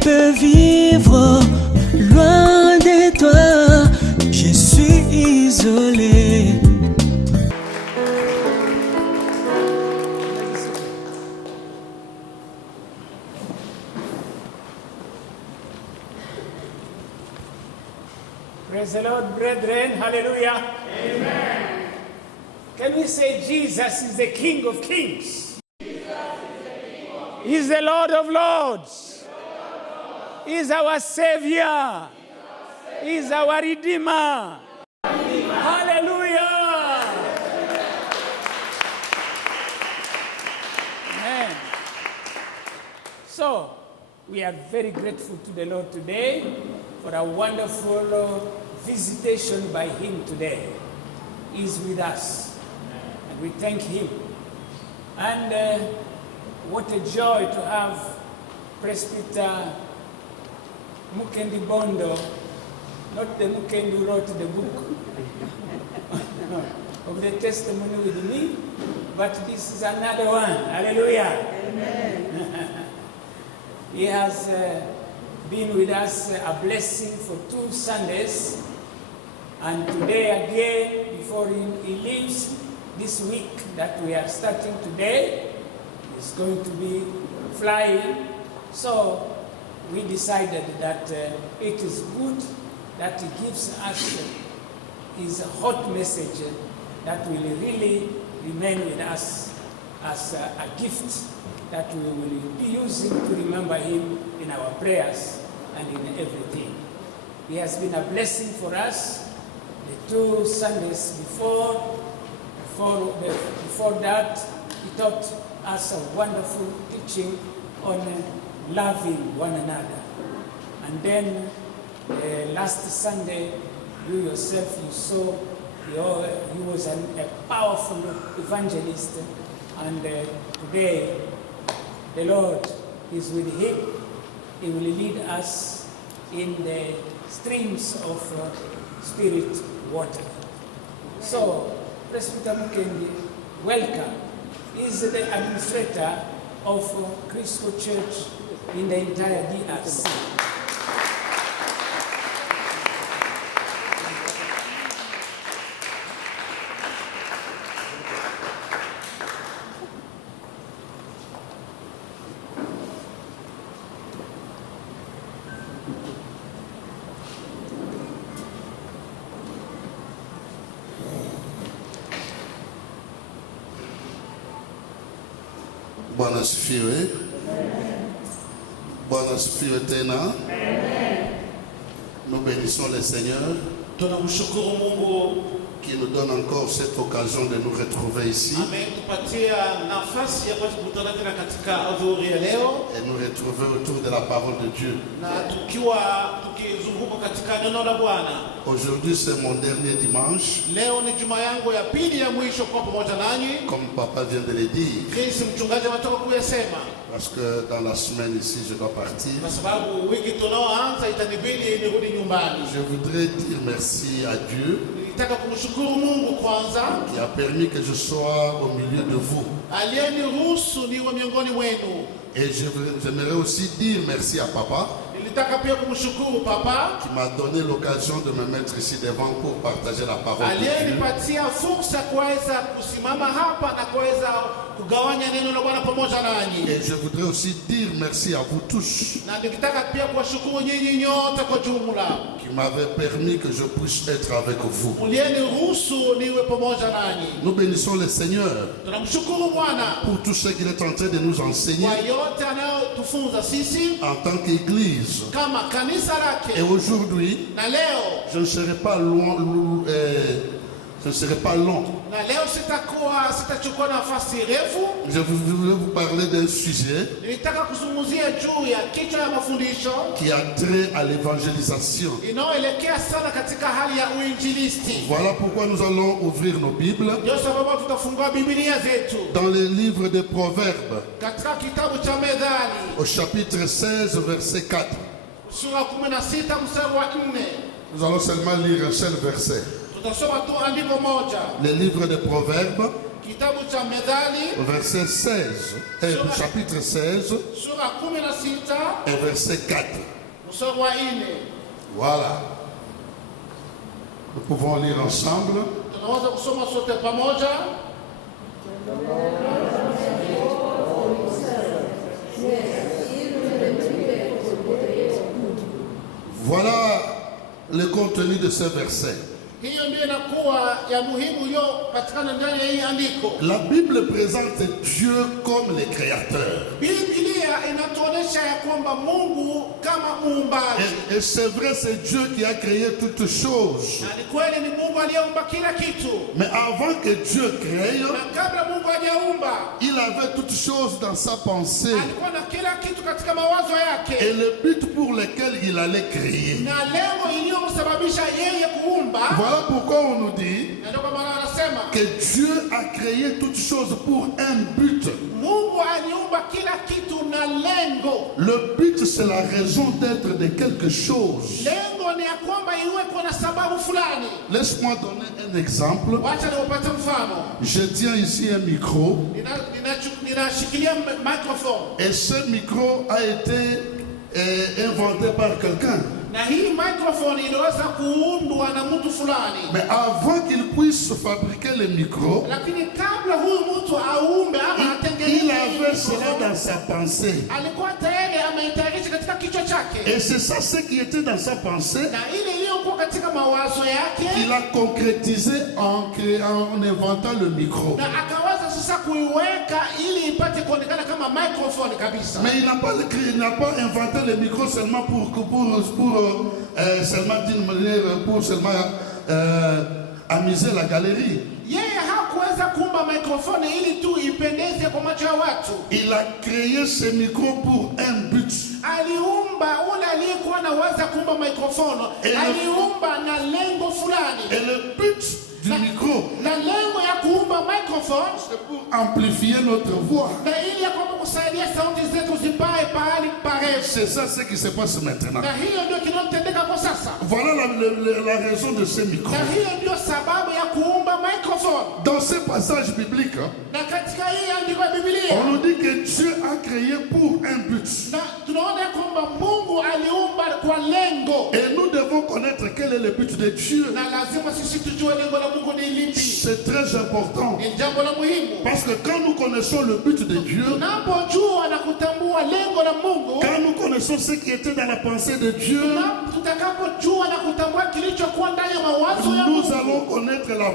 peux vivre loin de toi, je suis isolé. Praise the Lord, brethren. Hallelujah. Amen. Can we say Jesus is the King of Kings? He's the Lord of Lords. He's our Savior. He's our Redeemer. Hallelujah. Amen. So, we are very grateful to the Lord today for a wonderful visitation by Him today. He's with us. And we thank Him. And what a joy to have Presbyter Mukendi Bondo, not the Mukendi who wrote the book of the testimony with me, but this is another one. Hallelujah. Amen. He has been with us a blessing for 2 Sundays. And today again, before he leaves this week that we are starting today, he's going to be flying. So we decided that it is good that he gives us his hot message that will really remain with us as a gift that we will be using to remember him in our prayers and in everything. He has been a blessing for us. The 2 Sundays before that, he taught us a wonderful teaching on loving one another. And then last Sunday, you yourself, you saw he was a powerful evangelist. And today, the Lord is with him. He will lead us in the streams of spirit water. So, Presbyter Mukendi, welcome. He is the administrator of Cristo Church in the entire DRC. Bwana asifiwe. Bwana asifiwe tena. Nous bénissons le Seigneur Tunamshukuru Mungu qui nous donne encore cette occasion de nous retrouver ici ametupatia nafasi ya kukutana tena katika adhuhuri ya leo et nous retrouver autour de la parole de Dieu. na tukizunguka katika neno la Bwana. Aujourd'hui c'est mon dernier dimanche, Leo ni juma yangu ya pili ya mwisho kwa pamoja nanyi. comme papa vient de le dire, Chris mchungaji anatoka kuyasema parce que dans la semaine ici je dois partir. kwa sababu wiki tunaoanza itanibidi nirudi nyumbani. Je voudrais dire merci à Dieu Nitaka kumshukuru Mungu kwanza qui a permis que je sois au milieu de vous. aliyeniruhusu niwe miongoni mwenu. Et j'aimerais aussi dire merci à papa Nilitaka pia kumshukuru papa qui m'a donné l'occasion de me mettre ici devant pour partager la parole de Dieu. aliyenipatia fursa kuweza kusimama hapa na kuweza kugawanya neno la Bwana pamoja nanyi. Et je voudrais aussi dire merci à vous tous Na nikitaka pia kuwashukuru nyinyi nyote kwa jumla qui m'avez permis que je puisse être avec vous. mlieniruhusu niwe pamoja nanyi. Nous bénissons le Seigneur Tunamshukuru Bwana pour tout ce qu'il est en train de nous enseigner kwa yote anayotufunza sisi en tant qu'Église. kama kanisa Et lake. aujourd'hui, Na leo je ne serai pas loin, je ne serai pas long. leo sitachukua nafasi refu. Je voulais vous parler d'un sujet Nilitaka kuzungumzia juu ya kichwa ya mafundisho qui a trait à l'évangélisation. inayoelekea sana katika hali ya uinjilisti. Voilà pourquoi nous allons ouvrir nos Bibles Ndio sababu tutafungua Biblia zetu dans le livre des Proverbes, katika kitabu cha Methali au chapitre 16, verset 4. sura 16 mstari wa 4. Nous allons seulement lire un seul verset. Tutasoma tu andiko moja. Le livre des Proverbes, Kitabu cha Methali verset 16, chapitre 16, sura 16 et verset 4. mstari wa 4. Voilà. Nous pouvons lire ensemble. Tunaweza kusoma sote pamoja. Voilà le contenu de ce verset. Hiyo ndio inakuwa ya muhimu iliyopatikana ndani ya hii andiko. La Bible présente Dieu comme le créateur. Biblia inatuonesha ya kwamba Mungu kama muumbaji. Et c'est vrai, c'est Dieu qui a créé toutes choses. Na ni kweli ni Mungu aliyeumba kila kitu. Mais avant que Dieu crée, Na kabla Mungu hajaumba, il avait toutes choses dans sa pensée. alikuwa na kila kitu katika mawazo yake. Et le but pour lequel il allait créer. Na lengo iliyomsababisha yeye kuumba. Voilà pourquoi on nous dit Na ndio kwa maana anasema que Dieu a créé toutes choses pour un but. Mungu aliumba kila kitu na lengo. Le but, c'est la raison d'être de quelque chose. Lengo ni ya kwamba iwe kuna sababu fulani. Laisse-moi donner un exemple. Wacha niupate mfano. Je tiens ici un micro. Ninashikilia microphone. Et ce micro a été inventé par quelqu'un. Na hii microphone iliweza kuundwa na mtu fulani. Mais avant qu'il puisse fabriquer le micro, Lakini kabla huyu mtu aumbe ama atengeneze, il avait cela dans sa pensée. alikuwa tayari ameitayarisha katika kichwa chake. Et c'est ça ce qui était dans sa pensée Na ile iliyokuwa katika mawazo yake, qu'il a concrétisé en inventant le micro. na akawaza sasa kuiweka ili ipate kuonekana kama microphone kabisa. Mais il n'a pas inventé le micro seulement pour seulement d'une manière pour seulement amuser la galerie. Yeye hakuweza kuumba microphone ili tu ipendeze kwa macho ya watu. Il a créé ce micro pour un but. Aliumba ule aliyekuwa anaweza kuumba microphone, aliumba na lengo fulani. Et le but du micro, Na lengo ya kuumba microphone c'est pour amplifier notre voix. na ili ya kwamba kusaidia sauti zetu zipae pahali parefu. C'est ça ce qui se passe maintenant. Na hiyo ndio kinachotendeka kwa sasa. Voilà la raison de ce micro. Na hiyo ndio sababu ya kuumba microphone. Dans ce passage biblique, Na katika hii andiko ya Biblia, on nous dit que Dieu a créé pour un but. na tunaona kwamba Mungu aliumba kwa lengo. Et nous devons connaître quel est le but de Dieu. Na lazima sisi tujue lengo la Mungu ni lipi. C'est très important. Ni jambo la muhimu. Parce que quand nous connaissons le but de Dieu, Tunapojua na kutambua lengo la Mungu, quand nous connaissons ce qui était dans la pensée de Dieu, tutakapojua na kutambua kilichokuwa ndani ya mawazo ya nous Mungu, allons connaître la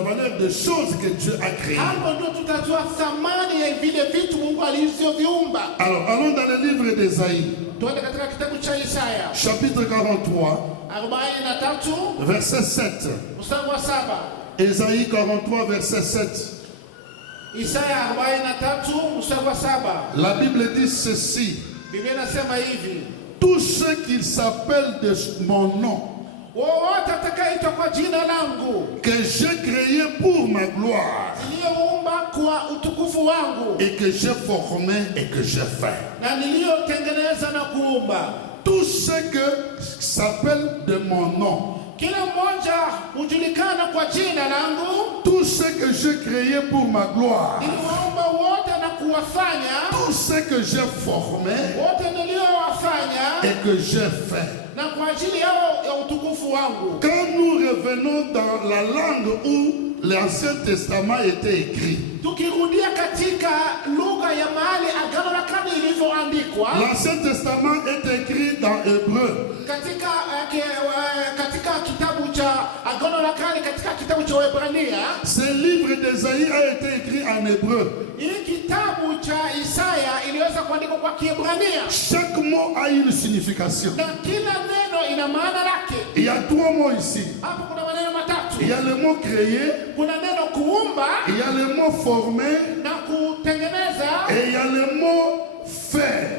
valeur des choses que Dieu a créées. hapo ndio tutajua thamani ya vile vitu Mungu alivyoviumba. Alors, allons dans le livre d'Ésaïe, Tuende katika kitabu cha Isaya chapitre 43, 43 verset 7. mstari wa 7. Ésaïe 43, verset 7. Isaya 43 mstari wa 7. La Bible dit ceci: Biblia inasema hivi: tous ceux qui s'appellent de mon nom, wowote atakayeitwa kwa jina langu, que j'ai créé pour ma gloire, niliyoumba kwa utukufu wangu, et que j'ai formé et que j'ai fait. na niliyotengeneza na kuumba. Tous ceux qui s'appellent de mon nom, Kila mmoja hujulikana kwa jina langu, tous ceux que j'ai créé pour ma gloire, niliwaumba wote na kuwafanya, tous ceux que j'ai formés wote niliyowafanya et que j'ai fait. na kwa ajili yao ya utukufu wangu. Quand nous revenons dans la langue où l'Ancien Testament était écrit, Tukirudia katika lugha ya mahali Agano la Kale ilivyoandikwa, l'Ancien Testament est écrit dans Hébreu. katika kitabu cha Agano la Kale, katika kitabu cha Waebrania, Ce livre d'Ésaïe a été écrit en hébreu. hii kitabu cha Isaya iliweza kuandikwa kwa Kiebrania, Chaque mot a une signification. na kila neno ina maana lake. Il y a 3 mots ici. Hapo kuna maneno matatu. Il y a le mot créer, Kuna neno kuumba il y a le mot former na kutengeneza, et il y a le mot faire.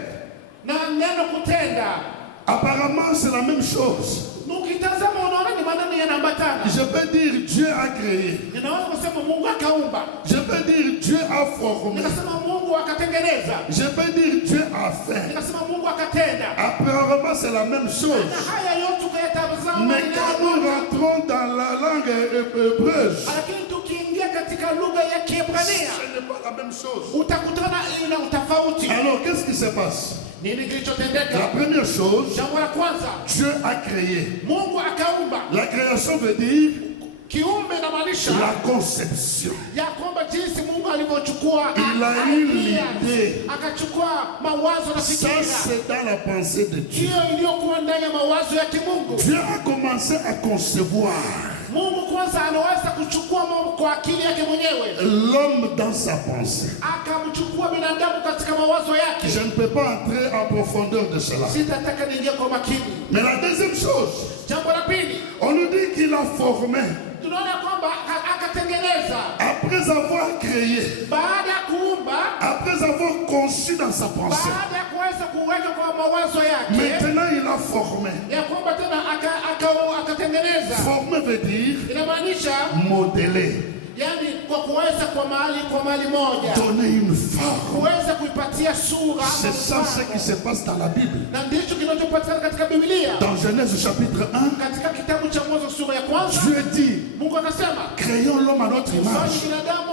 na neno kutenda. Apparemment, c'est la même chose. Ukitazama unaona ni maneno yanaambatana. Je peux dire Dieu a créé. Ninaweza kusema Mungu akaumba. Je peux dire Dieu a formé. Nikasema Mungu akatengeneza. Je peux dire Dieu a fait. Nikasema Mungu akatenda. Apparemment, c'est la même chose. Na haya yote ukayatazama, Mais quand nous rentrons dans la langue hébreuse, lakini tukiingia katika lugha ya Kiebrania, ce n'est pas la même chose. utakutana ina utofauti. Alors, qu'est-ce qui se passe? Nini kilichotendeka? La première chose, Jambo la kwanza, Dieu a créé. Mungu akaumba. La création veut dire Kiumbe na maanisha la conception. ya kwamba jinsi Mungu alivyochukua Il a eu l'idée. akachukua mawazo na Ça, fikira. c'est dans la pensée de Dieu. Hiyo iliyokuwa ndani ya mawazo ya kimungu. Dieu a commencé à concevoir Mungu kwanza anaweza kuchukua mambo kwa akili yake mwenyewe. l'homme dans sa pensée. Akamchukua binadamu katika mawazo yake. Je ne peux pas entrer en profondeur de cela. Sitataka niingie kwa makini. Mais la deuxième chose, Jambo la pili, on nous dit qu'il a formé. tunaona kwamba akatengeneza. Après avoir créé, Baada ya kuumba, après avoir conçu dans sa pensée, baada ya kuweza kuweka kwa mawazo yake, maintenant il a formé. ya kwamba tena akatengeneza. Former veut dire Inamaanisha modeler, yani kwa kuweza kwa mahali moja, donner une forme. kuweza kuipatia sura. C'est ça ce qui se passe dans la Bible. Na ndicho kinachopatikana katika Biblia. Dans Genèse chapitre 1, Katika kitabu cha Mwanzo sura ya kwanza, Dieu dit, Mungu akasema, créons l'homme à notre fanye image. binadamu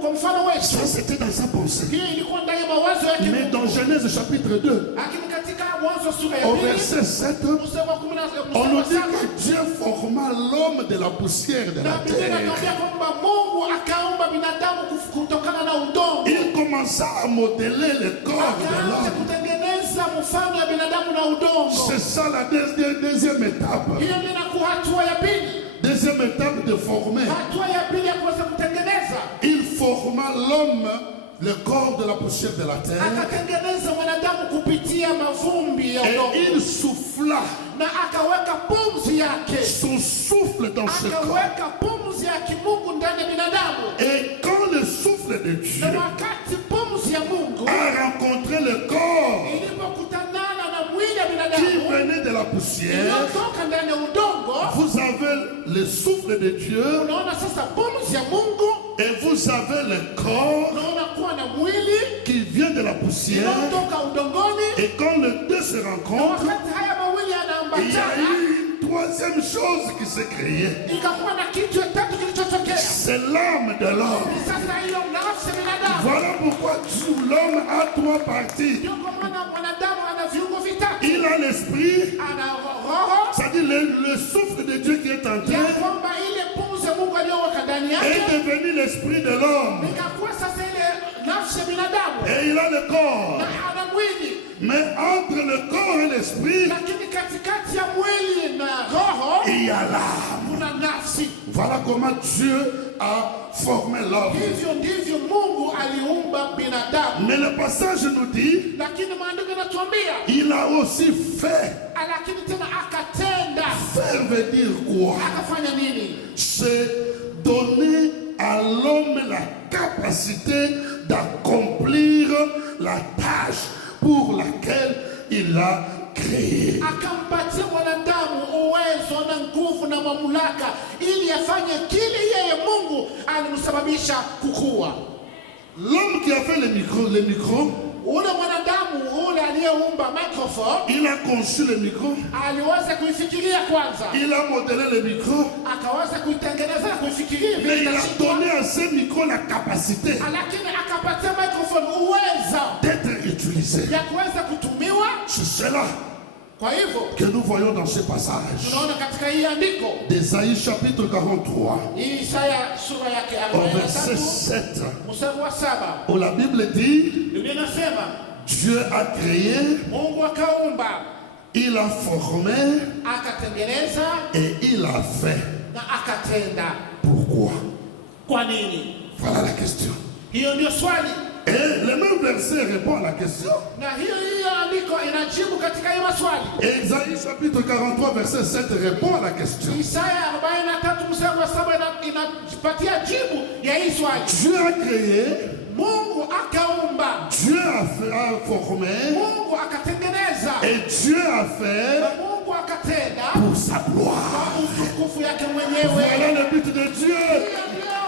kwa mfano wetu. Ça c'était dans sa pensée. Hiyo ilikuwa ndani ya mawazo yake. Mais dans Genèse chapitre 2, Lakini katika Mwanzo sura ya au pili, verset 7, mstari wa 10 on nous dit mstari wa que Dieu forma l'homme de la poussière de na la Biblia terre. inatuambia kwamba Mungu akaumba binadamu kutokana na udongo. Il commença à modeler le corps de Akaanza l'homme. kutengeneza mfano ya binadamu na udongo. C'est ça la deuxième étape. Hiyo ndio inakuwa hatua ya pili. Deuxième étape de former. Hatua ya pili ya kuweza kutengeneza. Il forma l'homme, le corps de la poussière de la terre. Akatengeneza mwanadamu kupitia mavumbi ya Et udongo. il souffla Na akaweka pumzi yake. son souffle dans ce corps. Akaweka pumzi ya kimungu ndani ya binadamu. Et quand le souffle de Na Dieu wakati pumzi ya Mungu a rencontré le corps ilipokutanana na mwili ya qui binadamu venait de la poussière, iliyotoka ndani ya udongo, vous avez le souffle de Dieu unaona sasa pumzi ya Mungu, et vous avez le corps unaona kuwa na mwili qui vient de la poussière. inayotoka udongoni. Et quand les deux se Na rencontrent, wakati haya mawili il y a yanaambatana, eu une troisième chose qui s'est créée. ikakuwa na kitu ya tatu kilichotokea. C'est l'âme de l'homme. Sasa hiyo nafsi ya binadamu, Voilà pourquoi l'homme a trois parties. ndio kwa maana mwanadamu ana viungo vitatu. Il a l'esprit, Ana roho, c'est-à-dire le souffle de Dieu qui est en ya train, kwamba ile pumzi ya Mungu aliyoweka ndani est yake devenu l'esprit de l'homme. ikakuwa sasa ile nafsi ya binadamu Et il a le corps. na ana mwili. Mais entre le corps et l'esprit, Lakini katikati ya mwili na roho il y a l'âme. kuna nafsi. Voilà comment Dieu a formé l'homme. Hivyo ndivyo Mungu aliumba binadamu. Mais le passage nous dit, Lakini maandiko yanatuambia, il a aussi fait. lakini tena akatenda. Faire veut dire quoi? Akafanya nini? C'est donner à l'homme la capacité d'accomplir la tâche pour laquelle il l'a créé. Akampatia mwanadamu uwezo na nguvu na mamlaka ili afanye kile yeye Mungu alimsababisha kukua. L'homme qui a fait le micro, Ule mwanadamu ule aliyeumba microphone il a conçu le micro, aliweza kuifikiria kwanza, il a modélé le micro, akaweza kuitengeneza na kuifikiria mais vile il a itashikwa. donné à ce micro la capacité Lakini akapatia microphone uwezo d'être utilisé. ya kuweza kutumiwa. C'est cela Kwa hivyo que nous voyons dans ce passage tunaona katika hii andiko d'Ésaïe chapitre 43 hii Isaya sura yake au verset 43 7, mstari wa 7, où la Bible dit, Biblia inasema Dieu a créé, Mungu akaumba, il a formé akatengeneza et il a fait. na akatenda. Pourquoi? Kwa nini? Voilà la question. Hiyo ndio swali, Et le même verset répond à la question. na hiyo andiko inajibu katika hiyo maswali. Ésaïe chapitre 43 verset 7 répond à la question. Isaya 43 mstari wa 7 inapatia jibu ya hii swali. Dieu a créé, Mungu akaumba, Dieu a formé Mungu akatengeneza, et Dieu a fait na Mungu akatenda pour sa gloire. kwa utukufu yake mwenyewe. Voilà le but de Dieu. Hiyo ndio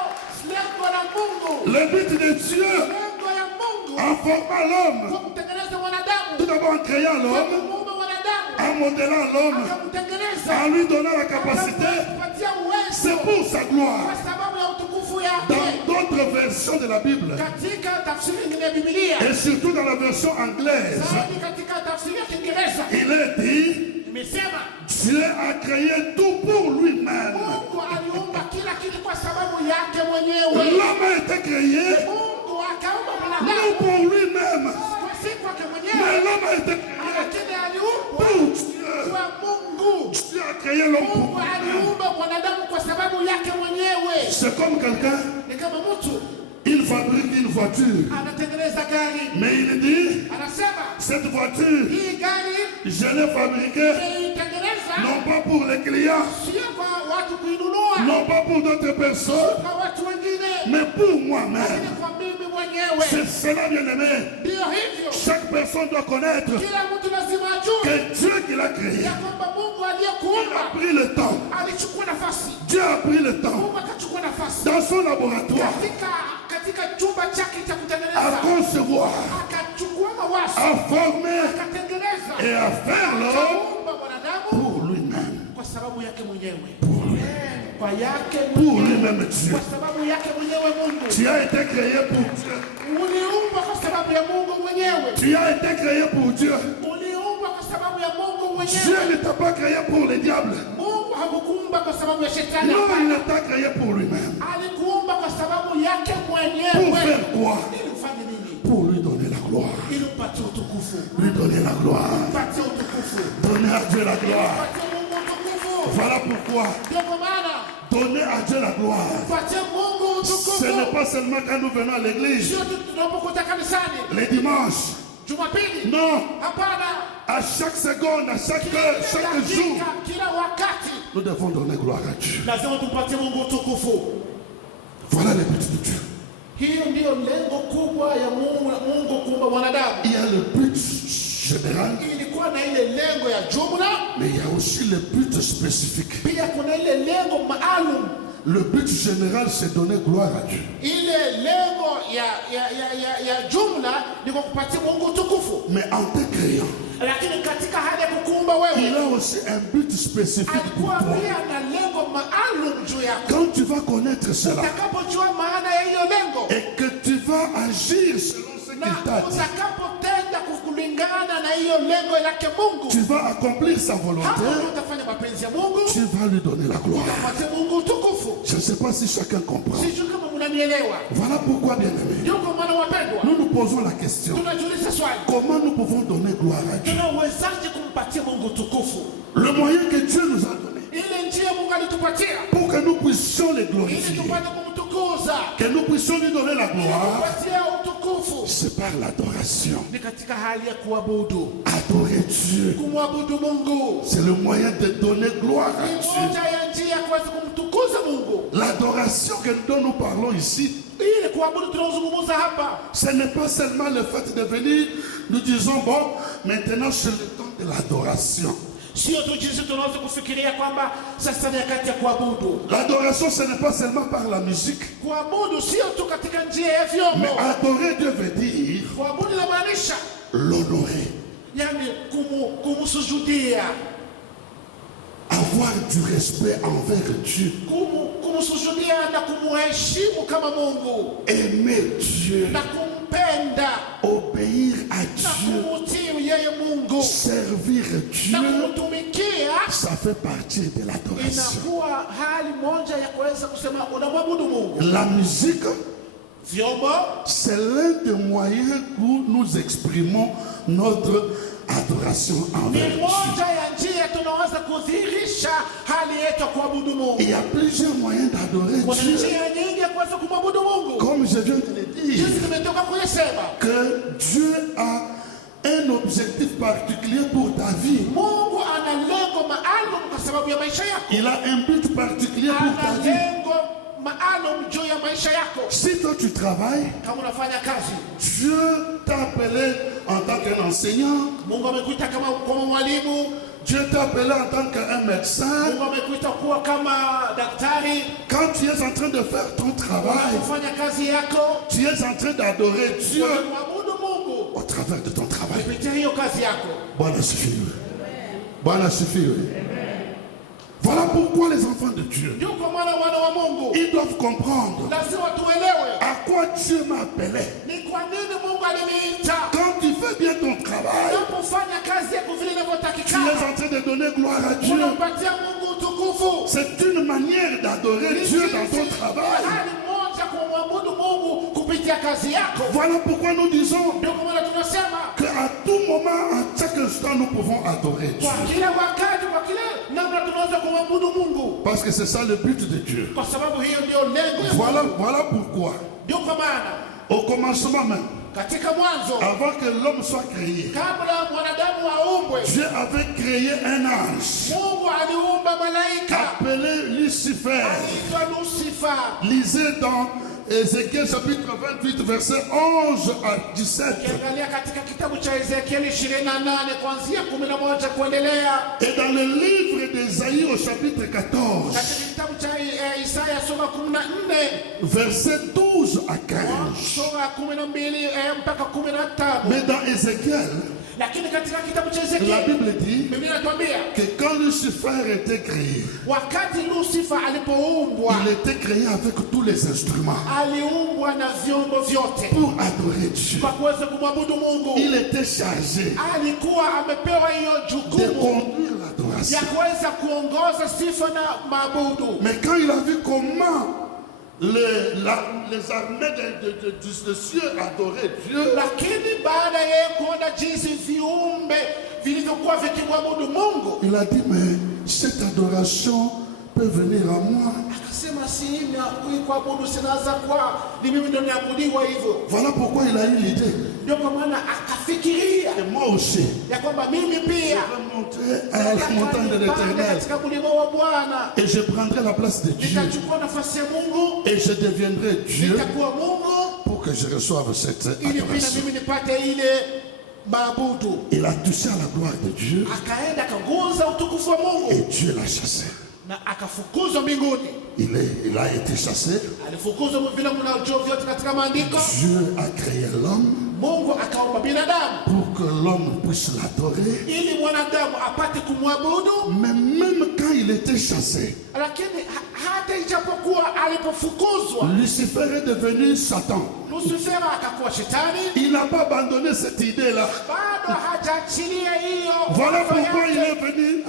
lengo la Mungu. Le but de Dieu Lengo ya Mungu en formant l'homme, kwa kutengeneza mwanadamu, tout d'abord en créant kwa l'homme, kumuumba mwanadamu, en modelant l'homme, akamtengeneza, en lui donnant la capacité, akampatia uwezo c'est pour sa gloire. kwa sababu ya utukufu Dans yake. d'autres versions de la Bible, katika tafsiri nyingine ya Biblia, et surtout dans la version anglaise, zaidi katika tafsiri ya Kiingereza, il est dit, imesema Dieu a créé tout pour lui-même. Mungu aliumba kila kitu kwa sababu yake mwenyewe. L'homme a été créé Mungu akaumba non mwanadamu pour lui-même, kwa si kwake mais mwenyewe, l'homme a été créé lakini aliumbwa pour Dieu. kwa Mungu. Dieu a créé l'homme pour Mungu lui-même. aliumba mwanadamu kwa sababu yake mwenyewe. C'est comme quelqu'un, Ni kama mtu il fabrique une voiture, anatengeneza gari, mais il dit, anasema cette voiture, hii gari je l'ai fabriquée nimeitengeneza non pas pour les clients, sio kwa watu kuinunua, non pas pour d'autres personnes, kwa watu wengine, mais pour lakini moi-même. kwa mimi mwenyewe. C'est cela, bien-aimé. Ndio hivyo, Chaque personne doit connaître kila mtu lazima ajue que Dieu qui l'a créé, ya kwamba Mungu il a aliyekuumba pris le temps. alichukua nafasi. Dieu a pris le temps Mungu akachukua nafasi dans son laboratoire katika chumba chake cha à kutengeneza, concevoir, akachukua mawazo, à former akatengeneza, et à faire l'homme akaumba mwanadamu pour lui-même. kwa sababu yake mwenyewe, Pour lui. kwa yake Pour mwenyewe, lui-même Dieu. kwa sababu yake mwenyewe. Mungu Tu as été créé pour Dieu. uliumbwa kwa sababu ya Mungu mwenyewe, Tu as été créé pour Dieu. uliumbwa kwa sababu ya Mungu Dieu mwenyewe. ne t'a pas créé pour les diables. Mungu hakukuumba kwa sababu ya shetani, Non, il hapana. t'a créé pour lui-même. Alikuumba kwa sababu yake Pour mwenyewe. faire quoi? Ili ufanye nini? Pour lui donner la gloire. Ili upatie utukufu, Lui donner la gloire. upatie utukufu, Donner à Dieu la gloire. upatie Mungu utukufu. Voilà pourquoi Ndio kwa maana donner à Dieu la gloire. upatie Mungu Ce utukufu, n'est pas seulement quand nous venons à l'église, sio tu tunapokuta kanisani les dimanches. Jumapili, Non, hapana. à chaque seconde, à chaque heure, chaque jour, Dakika, kila wakati nous devons donner gloire à Dieu. lazima tumpatie Mungu utukufu. Voilà le but de Dieu. Hiyo ndiyo lengo kubwa ya Mungu kuumba mwanadamu. Il y a le but général, Ilikuwa na ile lengo ya jumla, mais il y a aussi le but spécifique. pia kuna ile lengo maalum. Le but général, c'est donner gloire à Dieu. Ile lengo ya jumla ni kwa kupatia Mungu utukufu, Mais en te créant, lakini katika hali ya kukuumba il wewe a aussi un but spécifique pour alikuwa toi. pia na lengo maalum juu yako. Quand tu vas connaître cela Utakapojua maana ya hiyo lengo et que tu vas agir selon ce na qu'il t'a dit, utakapotenda kulingana na hiyo lengo lake Mungu, tu vas accomplir sa hapo volonté, ndio utafanya mapenzi ya Mungu, tu vas lui donner la gloire. upatie Mungu utukufu. Je ne sais pas si chacun comprend. Sijui kama mnanielewa. Voilà pourquoi, bien-aimés, Ndio kwa maana wapendwa, nous nous posons la question. tunajiuliza swali, Comment nous pouvons donner gloire à Dieu? tunawezaje kumpatia Mungu utukufu? Le moyen que Dieu nous a donné Ile njia Mungu alitupatia pour que nous puissions les ili glorifier, tupate kumtukuza, que nous puissions lui donner la gloire, kupatia utukufu, c'est par l'adoration. ni katika hali ya kuabudu, Adorer Dieu, kumwabudu Mungu. c'est le moyen de donner gloire à Ni Dieu. moja ya njia ya kuweza kumtukuza Mungu. L'adoration dont nous parlons ici, Ili kuabudu tunaozungumza hapa, ce n'est pas seulement le fait de venir, nous disons, bon, maintenant c'est le temps de l'adoration. sio tu jinsi tunaweza kufikiria kwamba sasa ni wakati ya kuabudu. L'adoration, ce n'est pas seulement par la musique, Kuabudu sio tu katika njia ya mais vyombo. adorer Dieu veut dire Kuabudu inamaanisha l'honorer, yani kumsujudia, avoir du respect envers Dieu, kumsujudia na kumuheshimu kama Mungu, aimer Dieu, na kumpenda obéir à na Dieu, kumutii yeye Mungu servir na Dieu, kumtumikia. ça fait partie de l'adoration. Inakuwa hali moja ya kuweza kusema unamwabudu Mungu. La musique, Vyombo c'est l'un des moyens où nous exprimons notre adoration ni envers Dieu. moja ya njia tunaweza kudhihirisha hali yetu ya kuabudu Mungu. Il y a plusieurs moyens d'adorer Kuna Dieu. njia nyingi ya kuweza kumwabudu Mungu. Comme je viens de le dire, Jinsi nimetoka kuyasema, que Dieu a un objectif particulier pour ta vie. Mungu ana lengo maalum kwa sababu ya maisha yako. Il a un but particulier pour ta Ana vie. lengo maalum juu ya maisha yako. Si toi tu travailles, Kama unafanya kazi, Dieu t'a appelé en tant qu'enseignant, Mungu amekuita kama mwalimu, Dieu t'a appelé en tant qu'un médecin. Mungu amekuita kuwa kama daktari. Quand tu es en train de faire ton travail, Unafanya kazi yako, tu es en train d'adorer Dieu unamwabudu Mungu au travers de ton travail. kupitia hiyo kazi yako. Bwana asifiwe. Bwana asifiwe. Voilà pourquoi les enfants de Dieu, Ndio kwa maana wana wa Mungu ils doivent comprendre lazima tuelewe à quoi Dieu m'a appelé. ni kwa nini Mungu aliniita. Quand tu fais bien ton travail, Unapofanya kazi yako vile tu es inavyotakikana, en train de donner gloire à Dieu. unampatia Mungu utukufu. C'est une manière d'adorer Dieu dans ton travail. Hali moja kumwabudu Mungu kupitia kazi yako. Voilà pourquoi nous disons Ndio kwa maana tunasema qu'à tout moment, à chaque instant, nous pouvons adorer Dieu. kwa kila wakati, kwa kila namna tunaweza kumwabudu Mungu, Parce que c'est ça le but de Dieu. kwa sababu hiyo ndio lengo ya Voilà pourquoi, Ndio kwa maana au commencement même, katika mwanzo, avant que l'homme soit créé, kabla mwanadamu aumbwe, Dieu avait créé un ange Mungu aliumba malaika appelé Lucifer. anaitwa Lucifer. Lisez dans Ézéchiel chapitre 28, versets 11 à 17. Ukiangalia katika kitabu cha Ezekieli 28 kuanzia 11 kuendelea, Et dans le livre d'Ésaïe au chapitre 14, katika kitabu cha Isaya sura 14 versets 12 à 15. sura 12 mpaka 15. Mais dans Ézéchiel, Lakini katika kitabu cha la Ezekieli Bible dit Biblia inatuambia que quand Lucifer était créé, wakati Lucifer alipoumbwa il était créé avec tous les instruments aliumbwa na vyombo vyote pour adorer Dieu. kwa kuweza kumwabudu Mungu. Il était chargé Alikuwa amepewa hiyo de jukumu conduire l'adoration. ya kuweza kuongoza sifa na maabudu. Mais quand il a vu comment les armées de cieux adoraient Dieu, Lakini baada ya kuona jinsi viumbe vilivyokuwa vikimwabudu Mungu, il a dit, mais cette adoration peut venir à moi. akasema si mimi kuabudu sinaanza kwa ni mimi ndio niabudiwa hivyo. Voilà pourquoi il a eu l'idée. Ndio kwa maana akafikiria Et moi aussi, ya kwamba mimi je pia vais monter à la montagne de l'Éternel katika mlima wa Bwana, et je prendrai la place de Dieu nitachukua nafasi ya Mungu, et je deviendrai Dieu nitakuwa Mungu pour que je reçoive cette ili pia adoration. mimi nipate ile maabudu. Il a touché à la gloire de Dieu Akaenda akaguza utukufu wa Mungu et Dieu l'a chassé. na akafukuzwa mbinguni. Il a été chassé. Alifukuzwa vile mnajua vyote katika maandiko. Dieu a créé l'homme Mungu akaumba binadamu pour que l'homme puisse l'adorer. ili mwanadamu apate kumwabudu, Mais même quand il était chassé, lakini hata ijapokuwa alipofukuzwa, Lucifer est devenu Satan. Lucifer akakuwa shetani, Il n'a pas abandonné cette idée-là. bado hajaachilia hiyo. Voilà wazo pourquoi yake. il est venu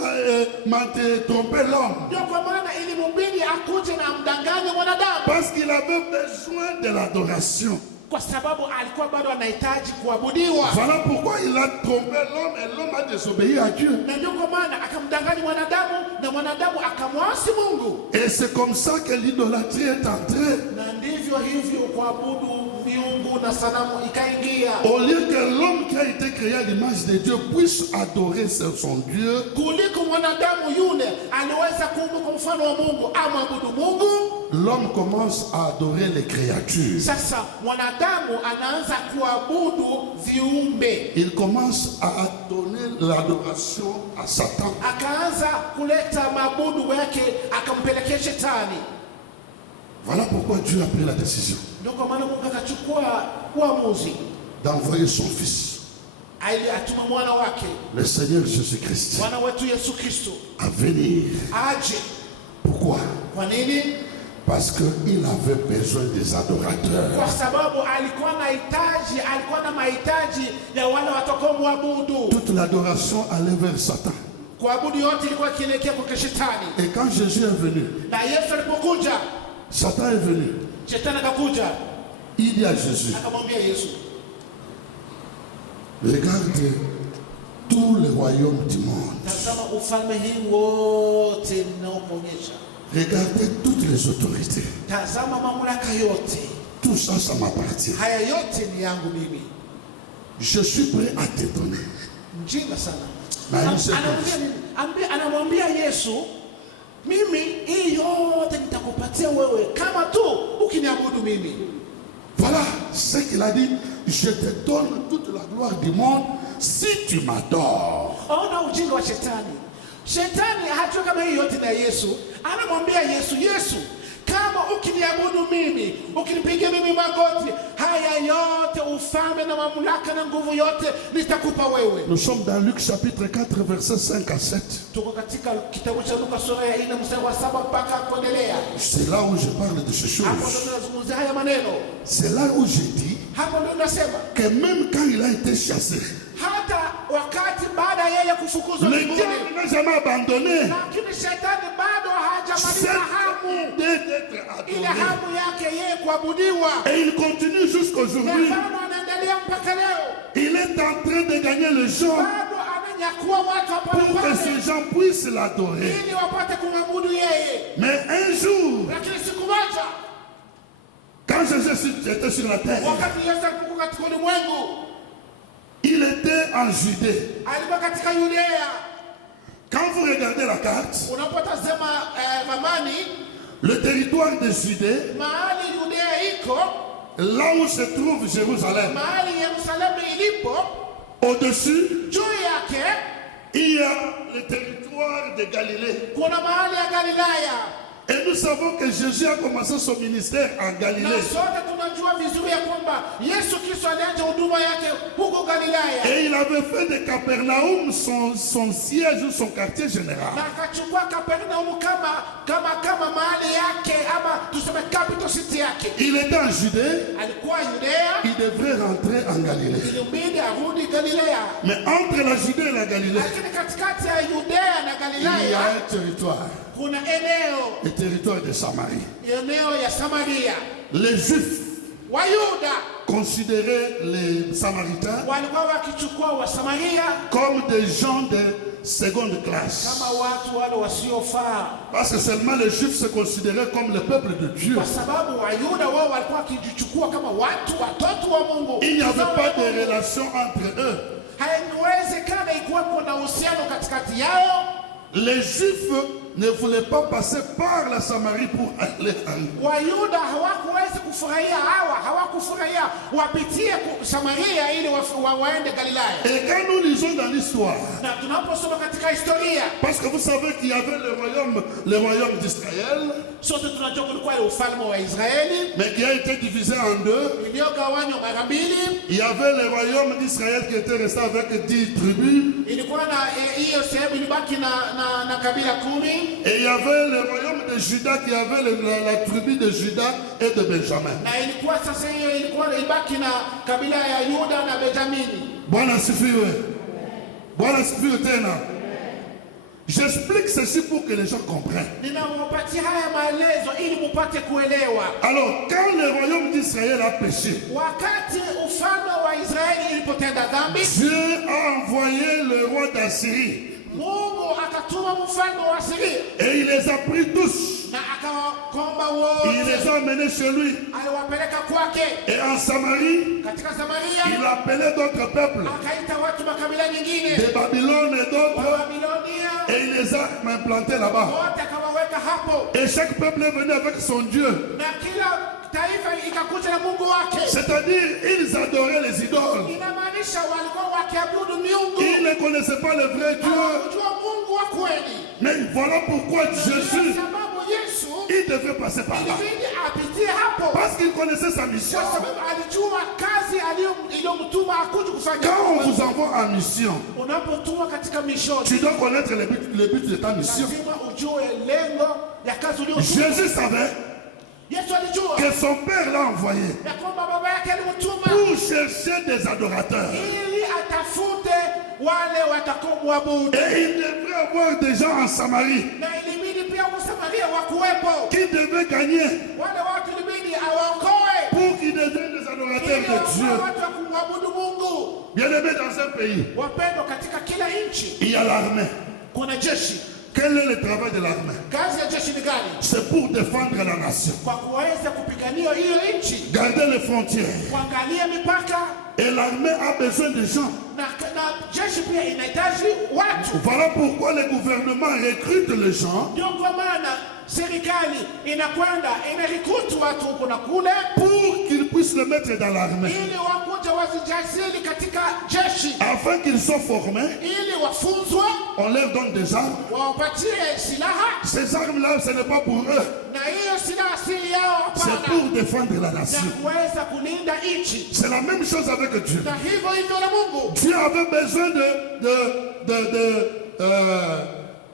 tromper l'homme. Ndio kwa maana ili mbili akuje na mdanganye mwanadamu, Parce qu'il avait besoin de l'adoration. kwa sababu alikuwa bado anahitaji kuabudiwa. Voilà pourquoi il a trompé l'homme et l'homme a désobéi à Dieu. Na ndio kwa maana akamdanganya mwanadamu na mwanadamu akamwasi Mungu. Et c'est comme ça que l'idolâtrie est entrée. Na ndivyo hivyo kuabudu miungu na sanamu ikaingia. Au lieu que l'homme qui a été créé à l'image de Dieu puisse adorer son Dieu, Kuliko mwanadamu yule aliweza kuumbwa kwa mfano wa Mungu amwabudu Mungu, l'homme commence à adorer les créatures. sasa mwanadamu anaanza kuabudu viumbe. Il commence à donner l'adoration à Satan. Akaanza kuleta maabudu yake akampelekea shetani. Voilà pourquoi Dieu a pris la décision Ndio kwa maana Mungu akachukua uamuzi d'envoyer son Fils, ili atume mwana wake, le Seigneur Jésus-Christ, mwana wetu Yesu Kristo à venir. aje. Pourquoi? Kwa nini? Parce qu'il avait besoin des adorateurs. Kwa sababu alikuwa na mahitaji ya wale watakaomwabudu. Toute l'adoration allait vers Satan. Kuabudu yote ilikuwa kielekea kwa shetani. Et quand Jésus est venu, Na Yesu alipokuja, Satan est venu. shetani akakuja, Il dit à Jésus, akamwambia Yesu, regarde tous les royaumes du monde. tazama ufalme hii wote ninaokuonyesha. Regardez toutes les autorités. Tazama mamlaka yote. Tout ça, ça m'appartient. Haya yote ni yangu mimi. Je suis prêt à te donner. Mjinga sana. Na hii seconde. Anamwambia Yesu, mimi hii yote nitakupatia wewe kama tu ukiniabudu mimi. Voilà ce qu'il a dit. Je te donne toute la gloire du monde si tu m'adores. Ona ujinga wa shetani. Shetani hajua kama hii yote na Yesu. Anamwambia Yesu, Yesu, kama kama ukiniabudu mimi, ukinipigia mimi magoti, haya yote, ufalme na mamlaka na nguvu yote nitakupa wewe. Nous sommes dans Luc chapitre 4 versets 5 à 7. Tuko katika kitabu cha Luka sura ya 4 mstari wa 7 mpaka kuendelea. C'est là où je parle de ces Hapo choses. ndo tunazungumzia haya maneno. C'est là où je dis Hapo ndo tunasema que même quand il a été chassé, hata wakati baada yeye kufukuzwa le mbinguni, diable n'a jamais abandonné lakini shetani bado hajamaliza hamu, cette idée d'être ile adoré. hamu yake yeye kuabudiwa, Et il continue na jusqu'aujourd'hui. bado anaendelea mpaka leo, Il est en train de gagner les gens bado ananyakua watu hapa pour que pale ces gens puissent l'adorer. ili wapate kumwabudu yeye. Mais un jour, Lakini siku moja, quand Jésus était sur la terre, wakati Yesu alipokuwa katika ulimwengu, il était en Judée. alikuwa katika Yudea. Quand vous regardez la carte, Unapotazama ramani, le territoire de Judée, mahali Yudea iko, là où se trouve Jérusalem, mahali Yerusalemu ilipo, au-dessus, juu yake il y a le territoire de Galilée. kuna mahali ya Galilaya. Et nous savons que Jésus a commencé son ministère en Na Galilée. sote tunajua vizuri ya kwamba Yesu Kristo alianza huduma yake huko Galilaya, Et il avait fait de Capernaum son siège ou son quartier général. na akachukua Kapernaumu kama mahali yake, ama tuseme capital city yake. Il était en Judée, Alikuwa Yudea, il devrait rentrer en Galilée. ilimbidi arudi Galilea, Mais entre la Judée et la Galilée, lakini katikati ya Yudea na il y a Galilaya un territoire, kuna eneo, le territoire de Samarie. eneo ya Samaria. Les Juifs Wayuda considéraient les Samaritains walikuwa wakichukua wa Samaria comme des gens de seconde classe. kama watu wale wasiofaa, Parce que seulement les Juifs se considéraient comme le peuple de Dieu. kwa sababu Wayuda wao walikuwa wakijichukua kama watoto wa Mungu. Il n'y avait pas de relation entre eux. Haiwezekana ikuwepo na uhusiano katikati yao. Les Juifs ne voulaient pas passer par la Samarie pour aller en Wayuda hawakuweza kufurahia, hawakufurahia wapitie Samaria ili waende Galilaya. Et quand nous lisons dans l'histoire, Na tunaposoma katika historia, parce que vous savez qu'il y avait le royaume d'Israël, sote tunajua kulikuwa ile ufalme wa Israeli mais qui a été divisé en deux. iliyogawanywa mara mbili. Il y avait le royaume d'Israël qui était resté avec 10 tribus. Ilikuwa na hiyo sehemu ilibaki na kabila 10, Et il y avait le royaume de Juda qui avait la tribu de Juda et de Benjamin. na ilikuwa sasa hiyo ilibaki na kabila ya Yuda na Benjamini. Bwana asifiwe. Bwana asifiwe tena. J'explique ceci pour que les gens comprennent. Ninawapatia haya maelezo ili mupate kuelewa. Alors, quand le royaume d'Israël a péché, Wakati ufalme wa Israeli ilipotenda dhambi, Dieu a envoyé le roi d'Assyrie Mungu akatuma mfalme wa Asiria et il les a pris tous. na akawakomba Il wote, les a emmenés chez lui. aliwapeleka kwake Et en Samarie, katika il Samaria, appelait d'autres peuples, akaita watu makabila nyingine de Babylone et wa d'autres, Babilonia, et il les a implantés là-bas. wote akawaweka hapo, Et chaque peuple est venu avec son Dieu. na kila taifa ikakuja na Mungu wake. C'est-à-dire, ils adoraient les idoles. Inamaanisha walikuwa wakiabudu miungu, Ils ne connaissaient pas le vrai Dieu. hawakujua Mungu wa kweli. Mais voilà pourquoi Jésus, Kwa sababu Yesu il devait passer par là. ilibidi apitie hapo, Parce qu'il connaissait sa mission. kwa sababu alijua kazi iliyomtuma akuja kufanya. Quand on vous envoie en mission, Unapotumwa katika mishoni, tu dois connaître le but de ta mission. lazima ujue lengo ya kazi uliyotumwa. Jésus savait Yesu alijua que son Père l'a envoyé ya kwamba baba yake alimtuma pour chercher des adorateurs. ili atafute wale watakaomwabudu, Et il devrait avoir des gens en Samarie na ilibidi pia Wasamaria wakuwepo. qui devaient gagner Wale watu ilibidi awaokoe pour qu'ils deviennent des adorateurs ili de wakuwe Dieu. watu wa kumwabudu Mungu. Bien-aimés, dans un pays, Wapendwa, katika kila nchi il y a l'armée. kuna jeshi. Quel est le travail de l'armée? Kazi ya jeshi ni gani? C'est pour défendre la nation, Kwa kuweza kupigania hiyo nchi, garder les frontières. kuangalia mipaka, Et l'armée a besoin de gens. na jeshi pia inahitaji watu. Voilà pourquoi le gouvernement recrute les gens Ndio kwa maana serikali inakwenda inarekruti watu huko na kule, pour qu'ils puissent le mettre dans l'armée, ili wakuja wazijasili katika jeshi, afin qu'ils soient formés. ili wafunzwe, On leur donne des armes. wawapatie silaha, Ces armes-là, ce n'est pas pour eux. na hiyo silaha asili yao, C'est hapana, pour défendre la na nation. kuweza kulinda nchi. C'est la même chose avec Dieu. Na hivyo hivyo na Mungu. Dieu avait besoin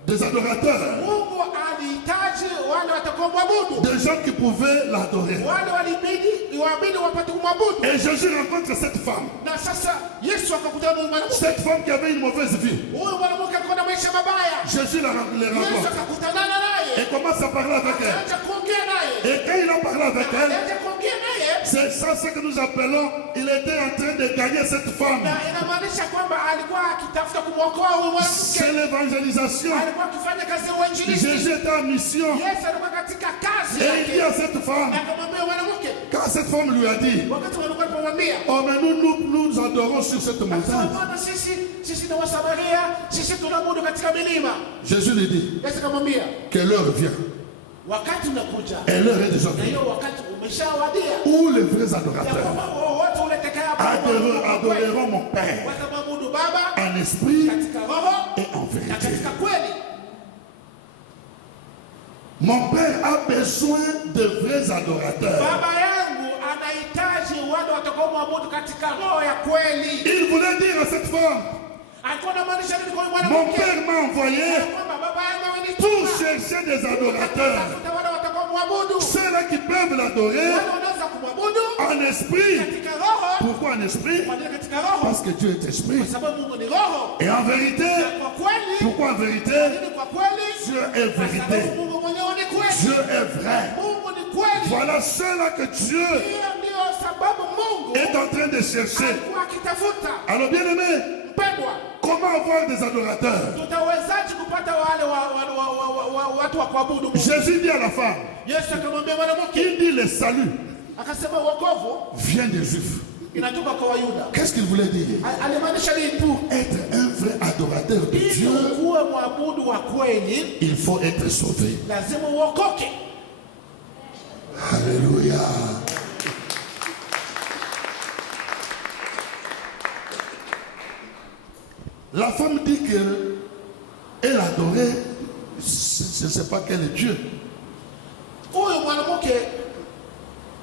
des adorateurs, Mungu alihitaji wale watakao mwabudu, des gens qui pouvaient l'adorer. wale wabidi wapate kumwabudu. Et Jésus rencontre cette femme. Na sasa Yesu akakutana na mwanamke. Cette femme qui avait une mauvaise vie. Huyu mwanamke alikuwa na maisha mabaya. Jésus les Yesu rencontre akakutana naye. et commence à parler avec elle. Akaanza kuongea naye. Et quand il a parlé avec elle, Akaanza kuongea naye. c'est ça ce que nous appelons, il était en train de gagner cette femme. Na inamaanisha kwamba alikuwa akitafuta kumwokoa huyu mwanamke. C'est l'évangélisation. Alikuwa akifanya kazi ya uinjilisti. Jésus était en mission. Yesu alikuwa katika kazi Et il dit yake. à cette femme, Na akamwambia mwanamke, quand cette femme lui a dit, wakati mwanamke alipomwambia, oh mais nous adorons sur cette montagne. Bwana, sisi ni Wasamaria, sisi tunaabudu katika milima. Jésus lui dit, Yesu akamwambia, que l'heure vient. wakati unakuja. Et l'heure est déjà Na venue. hiyo wakati umeshawadia. Où les vrais Ya adorateurs kwamba wote uletekea adoreront mon Père watamwabudu Baba en esprit katika roho et en na vérité. katika kweli. Mon Père a besoin de vrais adorateurs. Baba yangu anahitaji wale watakaomwabudu katika roho ya kweli. Il voulait dire à cette femme, Alikuwa anamaanisha nini kwa mon mwanamke? Père m'a envoyé Kwamba baba yangu pour amenituma chercher des adorateurs. kutafuta wale watakaomwabudu. Ceux-là qui peuvent l'adorer Wale wanaweza kumwabudu en esprit. katika roho. Pourquoi en esprit? Kwa nini katika roho? Parce que Dieu est esprit. Kwa sababu Mungu ni roho. Et en vérité, Kwa kweli, pourquoi en vérité? nini kwa kweli? Dieu est Kwa vérité. sababu Mungu mwenyewe ni kweli. Dieu est vrai. Mungu ni kweli. Voilà ceux-là que Dieu Hiyo ndio sababu Mungu est en train de chercher. alikuwa akitafuta. Alors bien aimé, Mpendwa, comment avoir des adorateurs? tutawezaje kupata wale watu wa kuabudu Mungu? Jésus dit à la femme, Yesu akamwambia mwanamke, il dit le salut akasema wokovu vient des Juifs. inatoka kwa Wayuda. Qu'est-ce qu'il voulait dire? Alimaanisha nini? Pour être un vrai adorateur de Ili Dieu, kuwa mwabudu wa kweli, il faut être sauvé. lazima uokoke. Alléluia. La femme dit qu'elle adorait, je ne sais pas quel Dieu. Huyu mwanamke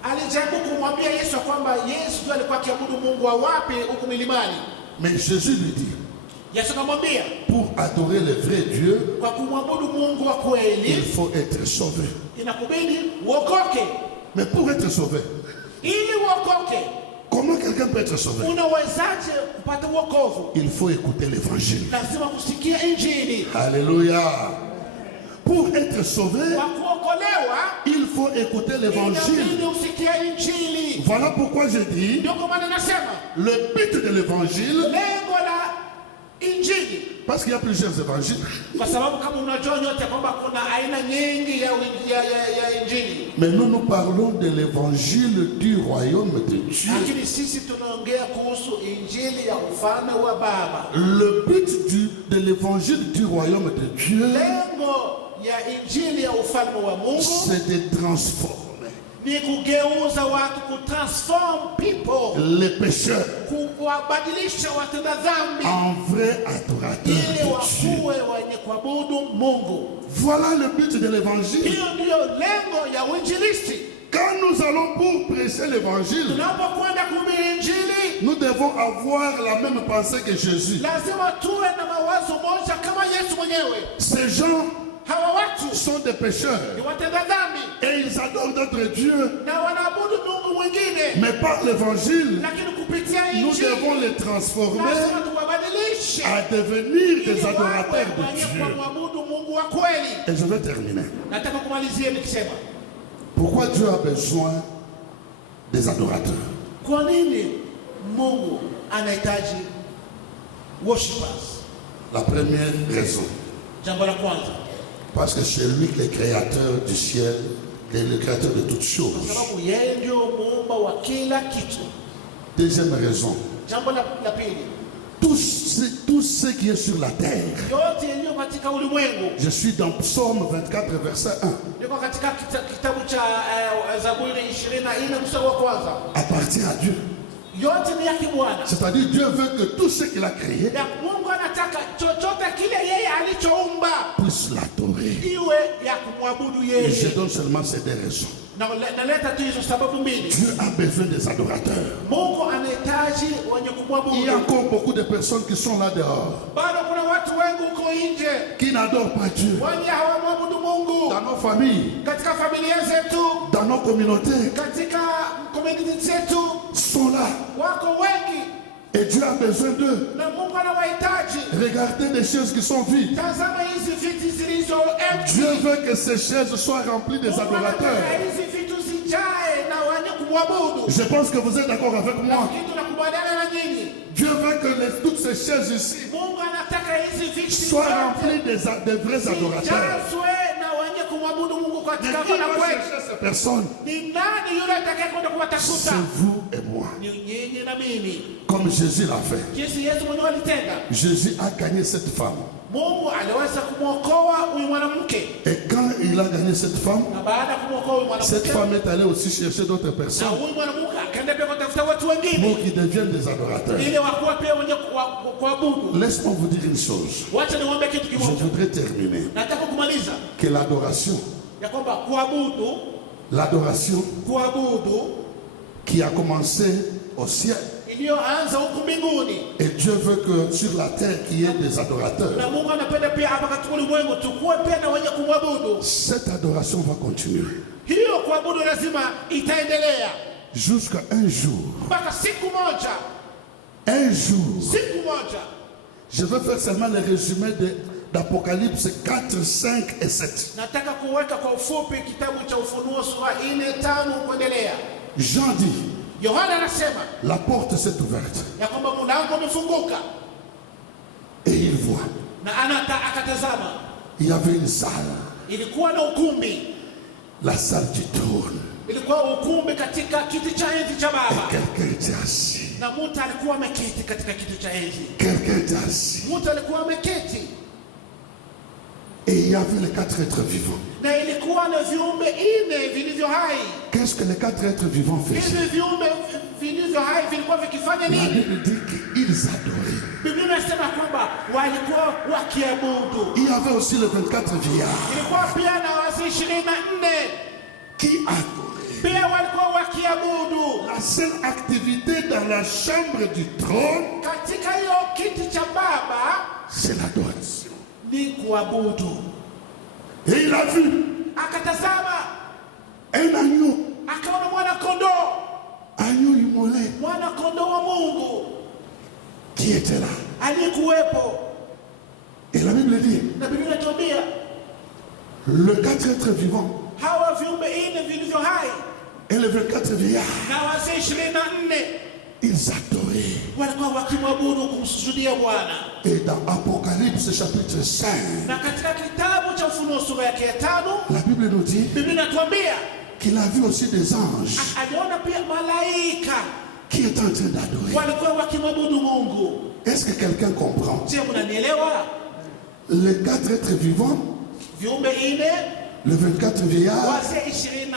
alijaribu kumwambia Yesu kwamba Yesu ndiye alikuwa akiabudu Mungu wa wapi huko milimani. Mais Jésus lui dit, Yesu akamwambia, pour adorer le vrai Dieu, kwa kumwabudu Mungu wa il kweli faut être sauvé. inakubidi uokoke. Mais pour être sauvé, Ili uokoke, comment quelqu'un peut être sauvé? unawezaje kupata wokovu? Il faut écouter l'évangile. Lazima kusikia Injili. Alléluia. Pour être sauvé, Kwa kuokolewa, il faut écouter l'évangile. inabidi usikie Injili. Voilà pourquoi je dis, Ndio kwa maana nasema le but de l'évangile, lengo la Injili, parce qu'il y a plusieurs évangiles, kwa sababu kama unajua nyote kwamba kuna aina nyingi ya Injili, mais nous parlons de l'évangile du royaume de Dieu. lakini sisi tunaongea kuhusu Injili ya ufalme wa Baba. Le but de l'évangile du royaume de Dieu, Lengo ya Injili ya ufalme wa Mungu c'est de transformer ni kugeuza watu, kutransform people, les pécheurs kuwabadilisha watenda dhambi en vrais adorateurs ili de Dieu. wakuwe wenye kuabudu Mungu. Voilà le but de l'évangile. Hiyo ndiyo lengo ya uinjilisti. Quand nous allons pour prêcher l'évangile, Tunapokwenda kuhubiri Injili, nous devons avoir la même pensée que Jésus. lazima tuwe na mawazo moja kama Yesu mwenyewe. Ces gens Hawa watu sont des pécheurs ni watenda dhambi et ils adorent notre Dieu. na wanaabudu Mungu mwingine, Mais par l'évangile, lakini kupitia nous Injili devons les transformer lazima tuwabadilishe à devenir ili des wawe adorateurs de wenye Dieu. kumwabudu Mungu wa kweli. Et je vais terminer. Nataka kumalizia nikisema, Pourquoi Dieu a besoin des adorateurs? kwa nini Mungu anahitaji worshipers? La première raison, Jambo la kwanza, parce que c'est lui le créateur du ciel et le créateur de toutes kwa choses. sababu yeye ndio muumba wa kila kitu. Deuxième raison, Jambo la pili, tout ce qui est sur la terre. yote yaliyo katika ulimwengu, Je suis dans Psaume 24, verset 1. niko katika kitabu cha Zaburi 24 mstari wa kwanza. Appartient à Dieu. Yote ni yake Bwana. C'est-à-dire Dieu veut que tout ce qu'il a créé Na Mungu anataka chochote kile yeye alichoumba puisse l'adorer. iwe ya kumwabudu Et je yeye. donne seulement ces deux raisons. naleta tu hizo sababu mbili. Dieu a besoin des adorateurs. Mungu anahitaji wenye kumwabudu. Il y a encore beaucoup de personnes qui sont là dehors, Bado kuna watu wengi huko nje qui n'adorent pas Dieu. wenye hawamwabudu Mungu. Dans nos familles, Katika familia zetu, dans nos communautés, katika community zetu sont là. wako wengi Et Dieu a besoin d'eux. na Mungu anawahitaji. Regardez les chaises qui sont vides. Tazama hizi viti zilizo empty. Dieu veut que ces chaises soient remplies des Mungu anataka adorateurs. hizi vitu zijae na wenye kumwabudu. Je pense que vous êtes d'accord avec moi. Kitu nakubaliana na nyinyi. Dieu veut que toutes ces chaises ici Mungu anataka hizi viti soient remplies des vrais adorateurs. zijazwe na wenye kumwabudu Mungu Mais katika qui kona va kwetu. chercher ces personnes? Ni nani yule atakayekwenda kuwatafuta? C'est vous et moi. Ni nyinyi na mimi. Comme Jésus l'a fait. Jinsi Yesu mwenyewe alitenda. Jésus a gagné cette femme. Mungu aliweza kumwokoa huyu mwanamke. Et quand il a gagné cette femme, Na baada ya kumwokoa huyu cette mwanamke, femme est allée aussi chercher d'autres na personnes huyu mwanamke akaenda pia kutafuta watu wengine pour qu'ils deviennent des adorateurs. ili wakuwa pia wenye kuabudu. Laisse-moi vous dire une chose. Wacha niwaambie kitu Je kimoja. voudrais terminer. Nataka kumaliza Que l'adoration, ya kwamba kuabudu qui a commencé au ciel, iliyoanza huku mbinguni, et Dieu veut que sur la terre qu'il y ait des adorateurs. na Mungu anapenda pia hapa katika ulimwengu tukuwe pia na wenye kumwabudu. Cette adoration va continuer Hiyo kuabudu lazima itaendelea jusqu'à un jour. mpaka siku moja. Un jour. Siku moja Je vais faire seulement le résumé d'Apocalypse 4, 5 et 7. nataka kuweka kwa ufupi kitabu cha Ufunuo sura 4:5 kuendelea. Jean dit, Yohana anasema la porte s'est ouverte ya kwamba mlango umefunguka et il voit. na akatazama, Il y avait une salle, ilikuwa na ukumbi, la salle du trône. ilikuwa ukumbi katika kiti cha enzi cha Et Baba, quelqu'un était assis. na mtu alikuwa ameketi katika kiti cha enzi. Quelqu'un était assis. Mtu alikuwa ameketi Et il y avait les 4 êtres vivants. na ilikuwa na viumbe 4 vilivyo hai. Qu'est-ce que les 4 êtres vivants faisaient? Hivi viumbe vilivyo hai vilikuwa vikifanya La nini? Bible dit qu'ils adoraient. Biblia inasema kwamba walikuwa wakiabudu. Il y avait aussi les 24 vieillards Ilikuwa pia na wazee 24 qui adoraient. pia walikuwa wakiabudu. La seule activité dans la chambre du trône, Katika hiyo kiti cha Baba c'est l'adoration. ni kuabudu. Et il a vu Akatazama, un agneau, akaona mwana kondoo, agneau immolé, mwana kondoo wa Mungu qui était là. aliyekuwepo. Et la Bible dit, Na Biblia inatuambia les 4 êtres vivants hawa viumbe 4 vilivyo hai et les 24 vieillards, na wazee 24 ils adoraient. walikuwa wakimwabudu, kumsujudia Bwana. Et dans Apocalypse chapitre 5, Na katika kitabu cha Ufunuo sura yake ya 5 la Bible nous dit Biblia inatuambia qu'il a vu aussi des anges aliona pia malaika qui étaient en train d'adorer. walikuwa wakimwabudu Mungu. Est-ce que quelqu'un comprend? Je, mnanielewa? Les 4 êtres vivants, Viumbe 4, les 24 vieillards, wazee 24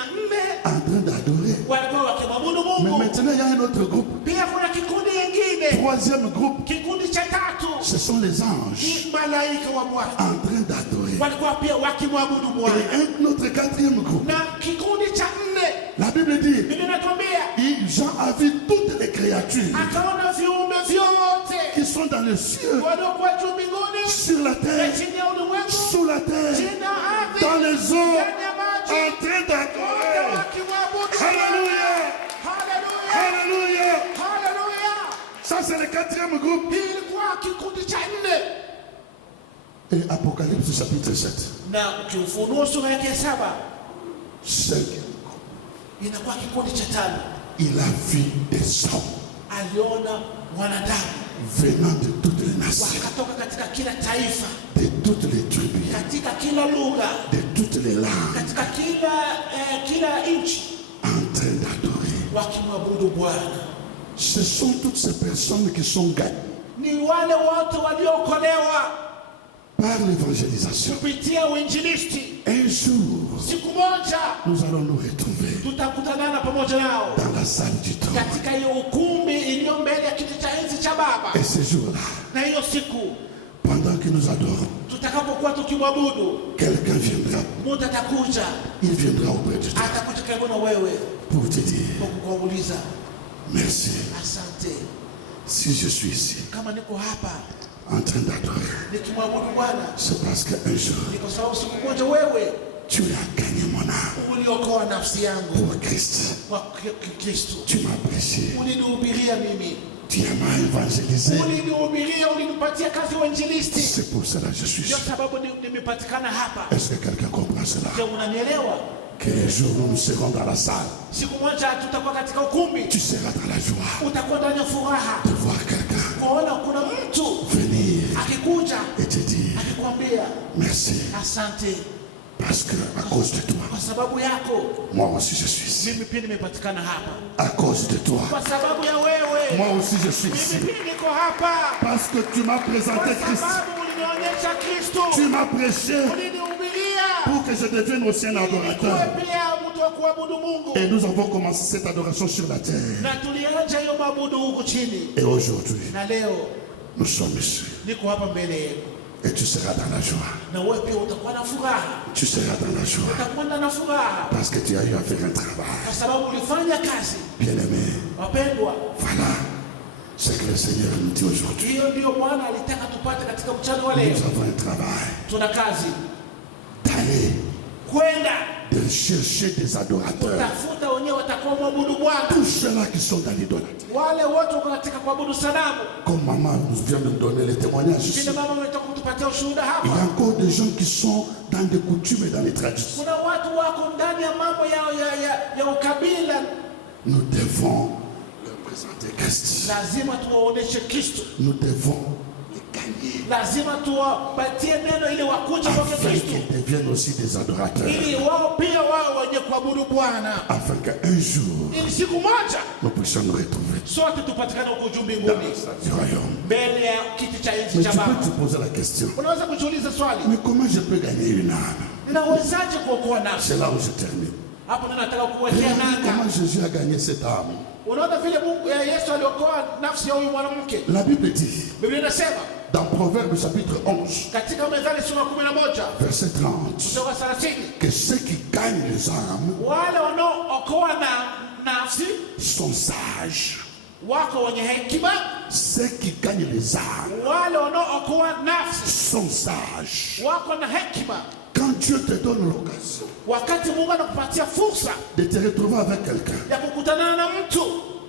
en train d'adorer. walikuwa wakimwabudu Mais Mungu. maintenant, il y a un autre groupe. Pia kuna kikundi kingine, Troisième groupe, kikundi cha 3 ce sont les anges ni malaika wa Bwana, en train d'adorer. walikuwa pia wakimwabudu Bwana. Et un autre quatrième groupe, Na kikundi cha 4 la Bible dit, Biblia inatuambia Jean a vu toutes les créatures akaona viumbe vyote qui sont dans les cieux, waliokuwa juu mbinguni sur la na terre, chini ya ulimwengu, sous la terre, chini ya ardhi, dans les eaux, ndani ya maji, en train wote d'adorer. wakimwabudu Alléluia! Haleluya! Alléluia! Haleluya! Ça, c'est le quatrième groupe. Hii ilikuwa kikundi cha 4. Et Apocalypse chapitre 7. Na Ufunuo sura yake ya 7 Cinquième. inakuwa kikundi cha 5. Il a vu des hommes Aliona wanadamu venant de toutes les nations, wakatoka katika kila taifa, de toutes les tribus, katika kila lugha, de toutes les langues, katika kila nchi, en train d'adorer. wakimwabudu Bwana. Ce sont toutes ces personnes qui sont gagnées Ni wale wote waliookolewa par l'évangélisation. kupitia uinjilisti. Un jour, Siku moja nous allons nous retrouver tutakutanana pamoja nao dans la salle du trône. katika hiyo ukumbi iliyo mbele ya kiti cha enzi cha Baba. Et ce jour-là, Na hiyo siku pendant que nous adorons, tutakapokuwa tukimwabudu, quelqu'un viendra. mtu atakuja, Il viendra auprès de toi atakuja karibu na wewe pour te dire kwa kukuuliza merci. asante. Si je suis ici Kama niko hapa en train d'adorer, nikimwabudu Bwana, c'est parce qu'un jour ni kwa sababu siku moja wewe tu as gagné mon âme uliokoa nafsi yangu pour Christ. kwa Kristo. Tu m'as prêché, Ulinihubiria mimi, tu m'as évangélisé. ulinihubiria, ulinipatia kazi ya uinjilisti. C'est pour cela que je suis Ndio ici. sababu nimepatikana hapa. Est-ce que quelqu'un comprend cela? Je, unanielewa? Que les jours où nous serons dans la salle, Siku moja tutakuwa katika ukumbi, tu seras dans la joie utakuwa ndani ya furaha de voir quelqu'un kuona kuna mtu venir akikuja et te dire akikwambia merci. asante, Parce que à cause de toi, kwa sababu yako moi aussi je suis ici. mimi pia nimepatikana hapa. À cause de toi, Kwa sababu ya wewe moi aussi je suis ici. mimi pia niko hapa. Parce que tu m'as Kwa présenté Christ. sababu ulinionyesha Kristo, Tu m'as prêché ulinihubiria pour que je devienne aussi un nikuwe adorateur. pia mtu wa kuabudu Mungu. Et nous avons commencé cette adoration sur la terre. Na tulianza hiyo mabudu huku chini, Et aujourd'hui, na leo nous sommes ici. niko hapa mbele yenu, Et tu seras dans la joie. na wewe pia utakuwa na furaha, Tu seras dans la joie. utakuwa na furaha Parce que tu as eu à faire un travail. kwa sababu ulifanya kazi. Bien-aimé, Wapendwa, voilà ce que le Seigneur nous dit aujourd'hui. hiyo ndio Bwana alitaka tupate katika mchana wa leo. Nous avons un travail Tuna kazi d'aller, kwenda de chercher des adorateurs. tafuta wenyewe watakao mwabudu Bwana, Tous ceux-là qui sont dans l'idolâtrie. wale wote wako katika kuabudu sanamu. Comme maman nous vient de nous donner les témoignages ici. Vile mama ametoka kutupatia ushuhuda Il y a hapa, encore des gens qui sont dans des coutumes et dans les traditions. kuna watu wako ndani ya mambo ya ukabila. Nous devons leur présenter Christ. Lazima tuwaoneshe Kristo, Nous devons les gagner lazima tuwapatie neno ili wakuje kwa afin Kristo, qu'ils deviennent aussi des adorateurs. ili wao pia wao wenye kuabudu Bwana, Afin qu'un jour, ili siku moja nous puissions nous retrouver sote tupatikane huko juu dans mbinguni du royaume. mbele ya kiti cha enzi Mais cha tu Baba. peux te poser la question. Unaweza kujiuliza swali, Mais comment je peux gagner une âme? ninawezaje kuokoa nafsi? C'est là où je termine. Hapo ndio nataka kuwekea Regardez nanga. comment Jésus a gagné cette âme. Unaona vile Mungu Yesu aliokoa nafsi ya huyu mwanamke. La Bible dit, Biblia inasema dans Proverbe chapitre 11, katika Methali sura 11 verset 30, kutoka 30, que ceux qui gagnent les âmes wale wanaookoa na nafsi sont sages. wako wenye hekima, Ceux qui gagnent les âmes wale wanaookoa nafsi sont sages. wako na hekima. Quand Dieu te donne l'occasion Wakati Mungu anakupatia fursa de te retrouver avec quelqu'un, ya kukutana na mtu,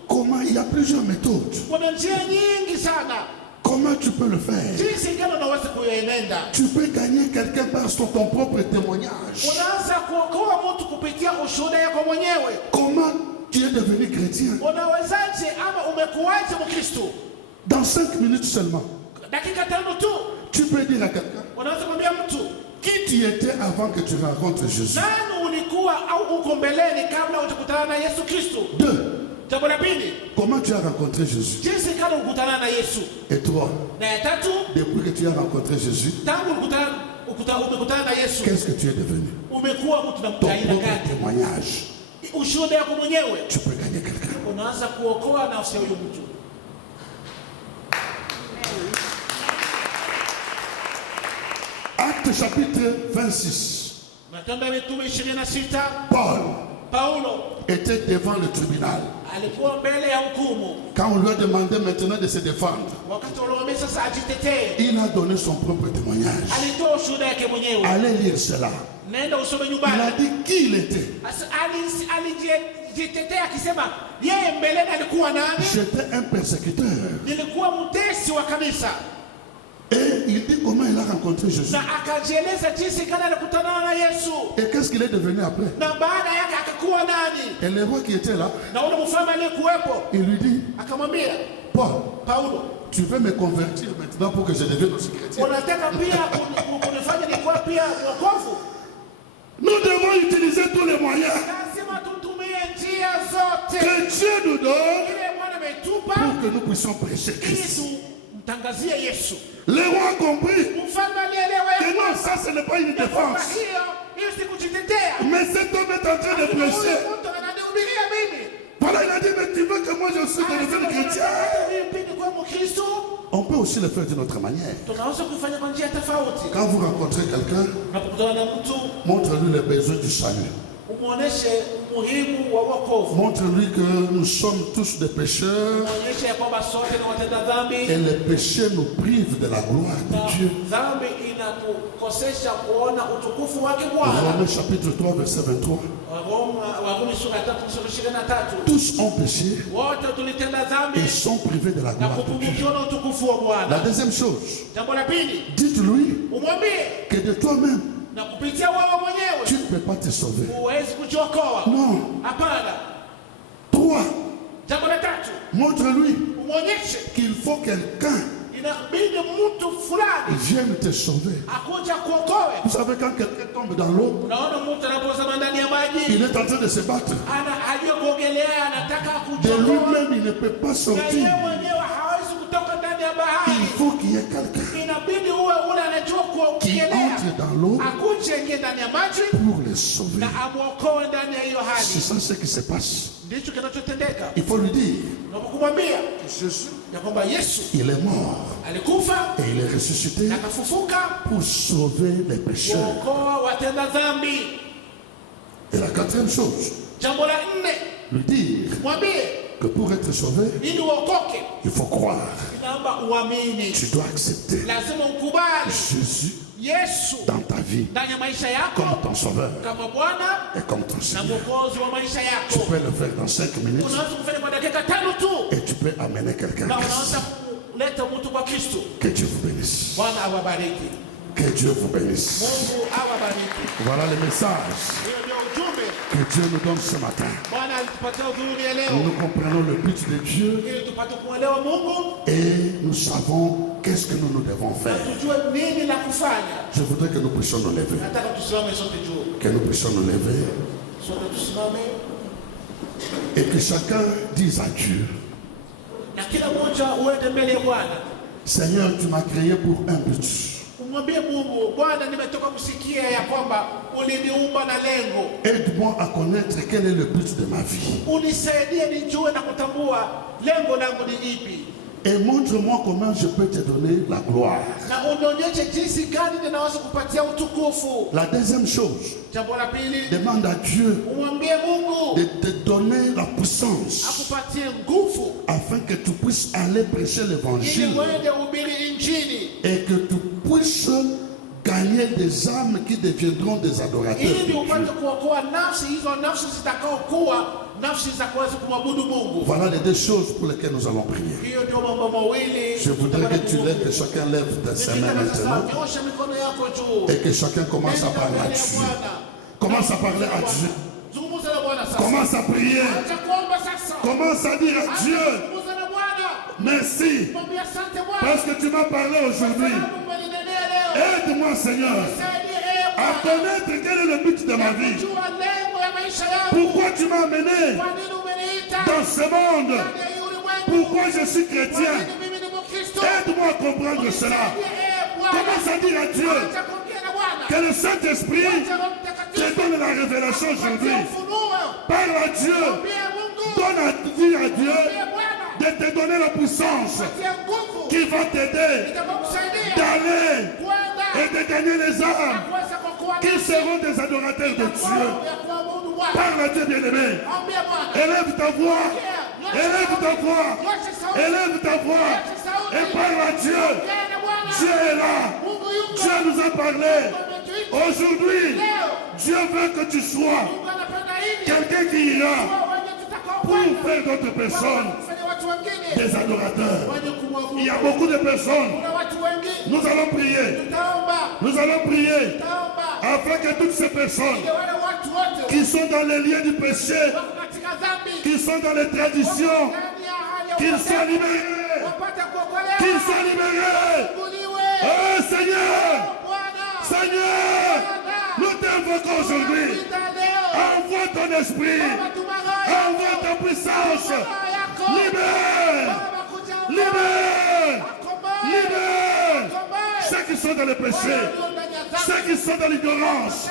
comment il y a plusieurs méthodes. kuna njia nyingi sana Comment tu peux le faire? jinsi gani unaweza kuyaenenda. Tu peux gagner quelqu'un par ton propre témoignage. Unaweza kuokoa mtu kupitia ushuhuda yako mwenyewe. Comment tu es devenu chrétien? Unawezaje ama umekuwaje Mkristo? Dans 5 minutes seulement, Dakika 5 tu tu peux dire à quelqu'un unaweza kumwambia mtu qui tu étais avant que tu rencontres Jésus. nani ulikuwa au uko mbeleni kabla hujakutana na Yesu Kristo. 2. Jambo la pili, Comment tu as rencontré Jésus? jinsi kama ukutana na Yesu. Et 3. Na ya tatu, Depuis que tu as rencontré Jésus, tangu umekutana na Yesu, qu'est-ce que tu es devenu? umekuwa mtu na Ton mtu aina propre gani? témoignage. Ushuhuda yako mwenyewe Tu peux gagner quelqu'un. unaanza kuokoa nafsi ya huyo mtu. Acte chapitre 26. Matendo ya Mitume 26, Paul Paulo était devant le tribunal. alikuwa mbele ya hukumu. Quand on lui a demandé maintenant de se défendre, Wakati waliomba sasa ajitetee, il a donné son propre témoignage. alitoa ushuhuda yake mwenyewe. Allez lire cela. Nenda usome Il nyumbani. a dit qui il était. Alijitetea akisema yeye mbeleni alikuwa nani? J'étais un persécuteur. Nilikuwa mtesi wa kanisa. Et il dit comment il a rencontré Jésus. Na akajieleza jinsi gani alikutana na Yesu. Et qu'est-ce qu'il est devenu après? Na baada yake akakuwa nani? Et le roi qui était là, Na ule mfalme aliyekuwepo il lui dit, akamwambia Paul, Paulo, tu veux me convertir maintenant pour que je devienne aussi chrétien. unataka pia kunifanya nikuwa pia mwokovu? Nous devons utiliser tous les moyens Lazima tutumie njia zote que Dieu nous donne ile Bwana ametupa pour que nous puissions prêcher ili Christ. tumtangazie Yesu. Le roi a compris Mfalme alielewa que non, ça ce n'est pas une ya kwamba défense. hiyo si kujitetea. Mais cet homme est en train de prêcher. Huyu mtu ananihubiria mimi. Voilà, il a dit, mais tu veux que moi je suis devenu chrétien? Mimi kuwa Mkristo? On peut aussi le faire d'une autre manière. tunaweza kufanya kwa njia tofauti. Quand vous rencontrez quelqu'un, Unapokutana na mtu, montre-lui les besoins du salut. umuoneshe umuhimu wa wokovu. Montre-lui que nous sommes tous des pécheurs Umuoneshe ya kwamba sote ni watenda dhambi et les péchés nous privent de la gloire na de Dieu. dhambi inatukosesha kuona utukufu wake Bwana. Romains chapitre 3, verset 23. Warumi sura ya 3 mstari 23. Tous ont péché Wote tulitenda dhambi et sont privés de la na gloire de Dieu. kupungukiwa na utukufu wa La Bwana. deuxième chose, Jambo la pili, dites-lui umwambie que de toi-même, na kupitia wewe mwenyewe tu ne peux pas te sauver. huwezi kujiokoa. Non. Hapana. 3. Jambo la tatu, Montre-lui umwonyeshe qu'il faut quelqu'un inabidi mtu fulani vienne te sauver. akuja kuokoe. Vous savez, quand quelqu'un tombe dans l'eau, Unaona mtu anapozama ndani ya maji, il est en train de se battre. hajua kuogelea, anataka De kujiokoa, lui-même, il ne peut pas na sortir. yeye mwenyewe hawezi kutoka ndani ya Il bahari. faut qu'il y ait quelqu'un Inabidi uwe ule anajua qui kuogelea, entre dans l'eau akuje ingie ndani ya maji pour les sauver. na amwokoe ndani ya hiyo C'est hali. ça ce qui se passe. Ndicho kinachotendeka. Il faut lui dire Unapokumwambia que Jésus, ya kwamba Yesu il est mort alikufa et il est ressuscité na akafufuka pour sauver les pécheurs. kuokoa watenda dhambi. Et la quatrième chose, Jambo la nne, lui dire mwambie que pour être sauvé, ili uokoke il faut croire. inaomba uamini, Tu dois accepter lazima ukubali Jésus Yesu dans ta vie ndani ya maisha yako comme ton sauveur kama Bwana et comme ton na Seigneur. mwokozi wa maisha Tu yako. peux le faire dans 5 minutes Unaweza kufanya kwa dakika 5 tu et tu peux amener quelqu'un na à unaweza Christ. kuleta mtu kwa Kristo. Que Dieu vous bénisse. Bwana awabariki, Que Dieu vous bénisse. Mungu awabariki. Voilà le message Hiyo ndio ujumbe que Dieu nous donne ce matin. Bwana alitupatia udhuri ya leo Nous comprenons le but de Dieu ili tupate kumwelewa Mungu et nous savons qu'est-ce que nous devons na faire. tujue nini la kufanya. Je voudrais que nous puissions nous lever. Nataka tusimame sote juu, Que nous puissions nous lever sote tusimame et que chacun dise à Dieu, na kila mmoja uende mbele ya Bwana. Seigneur, tu m'as créé pour un but. Umwambie Mungu, Bwana, nimetoka kusikia ya kwamba uliniumba na lengo. Aide-moi à connaître quel est le but de ma vie. Unisaidie nijue na kutambua lengo langu ni ipi, Et montre-moi comment je peux te donner la gloire. na unionyeshe jinsi gani ninaweza kupatia utukufu. La deuxième chose, Jambo la pili, demande à Dieu umwambie Mungu de te donner la puissance akupatie nguvu afin que tu puisses aller prêcher ili l'évangile uende ubiri injili, et que tu puisses gagner des âmes qui deviendront des adorateurs. ili de upate Dieu. kuokoa nafsi hizo, nafsi zitakaokuwa nafsi za kuweza kumwabudu Mungu. Voilà les deux choses pour lesquelles nous allons prier. Hiyo ndio mambo mawili. Je voudrais que tu lèves, que chacun lève ses mains maintenant Nyosha mikono yako juu. et que chacun commence à parler à Dieu. Commence à parler à Dieu. Zungumza na Bwana sasa. Commence à prier. Acha kuomba sasa. Commence à dire à Dieu, Zungumza na Bwana. merci Mwambie asante Bwana. parce que tu m'as parlé aujourd'hui. Sababu umeninenea leo. Aide-moi Seigneur Nisaidie à Bwana. connaître quel est le but de ma vie. Kujua lengo ya maisha yangu. Pourquoi tu m'as amené Kwa nini umeniita? dans ce monde? Ndani ya hii ulimwengu. Pourquoi je suis Kwa chrétien? nini mimi ni Mkristo? Aide-moi à comprendre cela. Nisaidie Bwana. Commence à dire à Dieu Acha kuongea na Bwana. que le Saint-Esprit Acha Roho te Mtakatifu. donne la révélation aujourd'hui. Akupatie ufunuo. Parle à Dieu. Mwambie Mungu. Donne à dire à Dieu Mwambie Bwana. de te donner la puissance Patia nguvu. qui va t'aider Itakusaidia d'aller kwenda et de gagner les âmes kuweza kuokoa qui nafsi seront des adorateurs de Dieu. ya kuabudu Bwana. Parle à Dieu bien-aimé. Mwambie Bwana. Élève ta voix. Élève ta voix. Nyosha sauti. Élève ta voix. Et parle à Dieu. Ongea na Bwana. Dieu est là. Mungu yuko. Dieu nous a parlé. Ametuita. Aujourd'hui, Leo. Dieu veut que tu sois Mungu anapenda hivi. quelqu'un qui ira Kwa wenye tutakao pour kwenda. faire d'autres personnes Kufanya watu wengine. des adorateurs. Wenye kumwabudu. Il y a beaucoup de personnes. Kuna watu wengi. Nous allons prier. Tutaomba. Nous allons prier Tutaomba. afin que toutes ces personnes Ili wale watu wote. qui sont dans les liens du péché, Wako katika dhambi. qui sont dans les traditions, Ndani ya hali ya qu'ils soient upotevu. libérés. Wapate kuokolewa. Qu'ils soient libérés. Funguliwe. Oh Seigneur, Bwana. Seigneur, nous t'invoquons aujourd'hui. Envoie ton esprit. Envoie ta puissance. Libère. Libère. Libère. Ceux qui sont dans le péché. Ceux qui sont dans l'ignorance.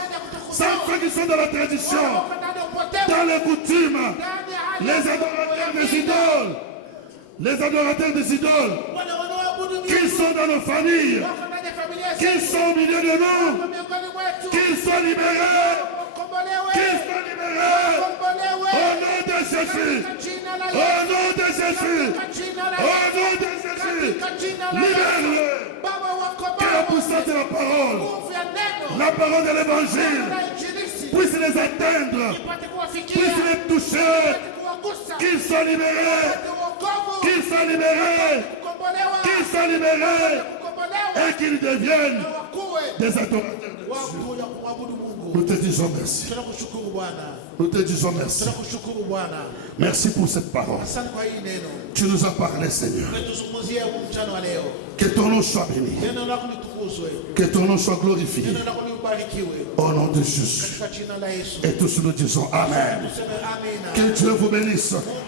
Ceux qui sont dans la tradition. Dans les coutumes. Les adorateurs des idoles. Les adorateurs des idoles. dans nos familles, wako ndani ya familia qu'ils zetu, sont au milieu de nous, wako miongoni mwetu, qu'ils soient libérés, wakombolewe, qu'ils soient libérés. wakombolewe, Au nom de Jésus, katika jina la au Yesu, nom de Jésus, katika jina la au Yesu, nom de Jésus, katika jina la Yesu. libère-le. Baba Que la wakombolewe, puissance de la parole, nguvu ya neno, la parole de l'évangile la injilisi, puisse les atteindre, ipate kuwafikia, puisse les toucher, ipate kuwagusa, qu'ils soient libérés, ipate wokovu, qu'ils soient libérés, kukombolewa, qu'ils soient libérés kukombolewa, et qu'ils deviennent na wakuwe des adorateurs de Dieu. wakuya kumwabudu Mungu. Nous te disons merci. Tunakushukuru Bwana, Nous te disons merci. tunakushukuru Bwana, Merci pour cette parole. asante kwa hii neno. Tu nous as parlé, Seigneur. Umetuzungumzia mchana wa leo, Que ton nom soit béni. neno lako litukuzwe, Que ton nom soit glorifié. neno lako libarikiwe, Au nom de Jésus. katika jina la Yesu. Et tous nous disons Amen. Tuseme amina. Que Dieu vous bénisse. Mungu